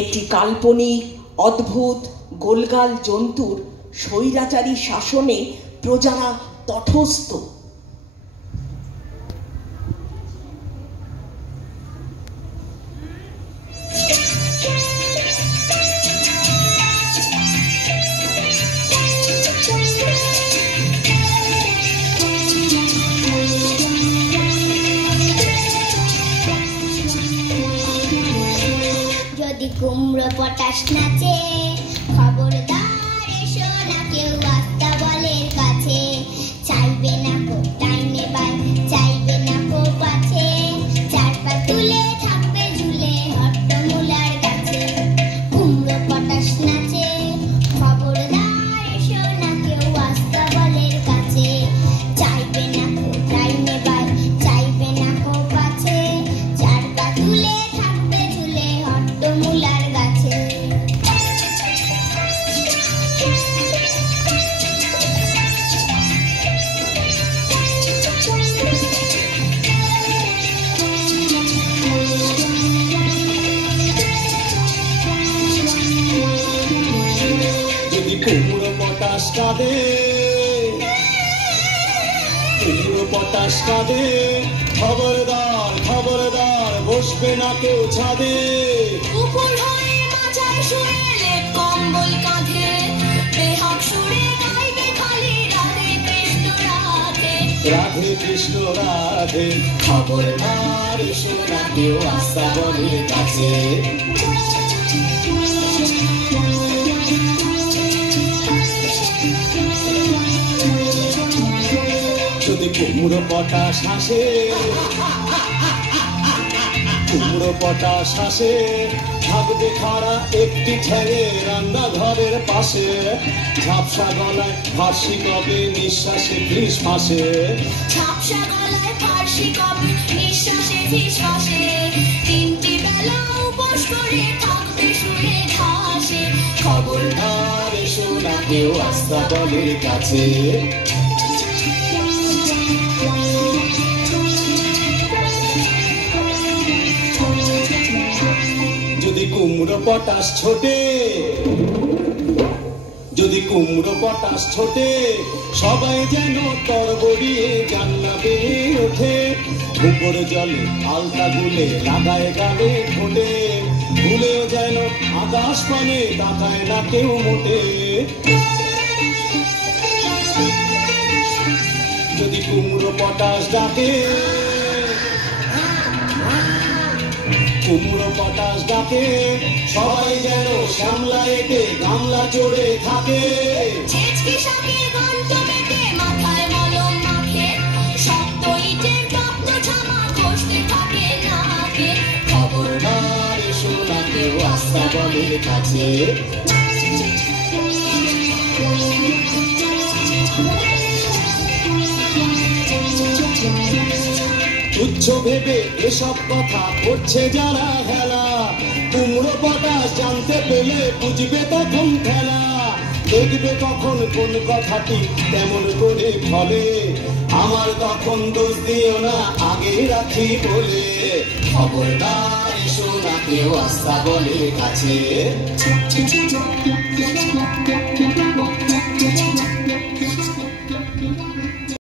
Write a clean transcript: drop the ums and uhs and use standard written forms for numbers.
একটি কাল্পনিক অদ্ভুত গোলগাল জন্তুর স্বৈরাচারী শাসনে প্রজারা তটস্থ। যদি কুমড়ো পটাশ নাচে, খবরদার এসো না কেউ আস্তাবলের কাছে। চাইবে না কো ডাইনে বাই, চাইবে না কো পাছে, চার পা তুলে থাকবে ঝুলে হট্টমূলার গাছে। কুমড়ো পটাশ নাচে, খবরদার এসো না কেউ আস্তাবলের কাছে। চাইবে না কো ডাইনে বাই, চাইবে না কো পাছে, চার পা তুলে থাকবে ঝুলে হট্টমূলার গাছে। যদি কুমড়ো পটাশ কাঁদে, কুমড়ো পটাশ কাঁদে, খবরদার খবরদার বসবে না কেউ ছাদে। কুকুর হয়ে মাচায় শুয়ে লেপ কম্বল কাঁধে, বেহাগ সুরে গাইবে খালি রাধে কৃষ্ণ রাধে। রাধে কৃষ্ণ রাধে, খবরদার এসো না কেউ আস্তাবলের কাছে। যদি কুমড়ো পটাশ হাসে, কুমড়ো পটাশ হাসে, থাকবে খাড়া একটি ঠ্যাঙে রান্নাঘরের পাশে। ঝাপসা গলায় ফার্সি কবে নিঃশ্বাসে ফিস ফাঁসে। ঝাপসা গলায় ফার্সি কবে নিঃশ্বাসে ফিস ফাঁসে। তিনটি বেলা উপোস করে থাকবে শুয়ে ঘাসে। খবরদার এসো না কেউ আস্তাবলের কাছে। যদি কুমড়ো পটাশ ছোটে, যদি কুমড়ো পটাশ ছোটে, সবাই যেন তরবরিয়ে জানলা বেয়ে ওঠে। উপর জলে আলতা গুলে লাগায় গালে ঠোঁটে, ভুলেও যেন আকাশ পানে তাকায় না কেউ মোটে। যদি কুমড়ো পটাশ ডাকে, কুমড়ো পটাশ ডাকে, সবাই যেন শ্যামলা এঁটে গামলা চড়ে থাকে। ছেচকি শাকে গন্ত মেটে মাথায় মলম মাখে, শক্ত ইটের তপ্ত ছামা ঘষতে থাকে নাকে। খবরদার এসো না কেউ আস্তাবলের কাছে। তুচ্ছ ভেবে এসব কথা করছে যারা হেলা, কুমড়ো পটাশ জানতে পেলে বুঝবে তখন খেলা। দেখবে তখন কোন কথাটি তেমন করে ফলে, আমার তখন দোষ দিও না আগে রাখি বলে। খবরদার এসো না কেউ আস্তাবলের কাছে।